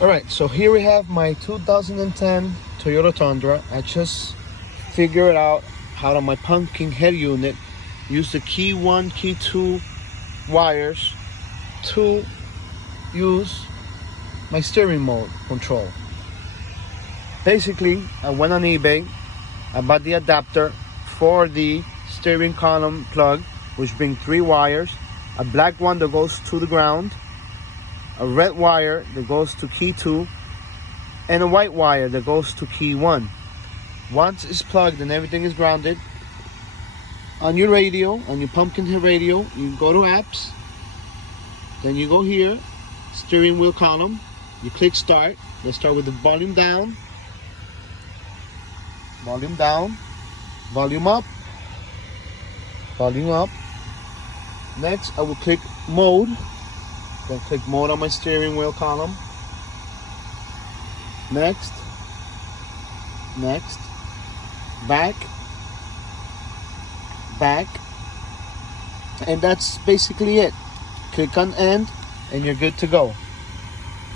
Alright, so here we have my 2010 Toyota Tundra. I just figured out how to my pumpkin head unit use the key 1, key 2 wires to use my steering mode control. Basically, I went on eBay, I bought the adapter for the steering column plug, which brings 3 wires, a black one that goes to the ground, a red wire that goes to key 2, and a white wire that goes to key 1. Once it's plugged and everything is grounded, on your radio, on your pumpkin head radio, you go to apps, then you go here, steering wheel column, you click start. Let's start with the volume down, volume down, volume up, volume up. Next, I will click mode. Then click mode on my steering wheel column. Next, next, back, back, and that's basically it. Click on end, and you're good to go.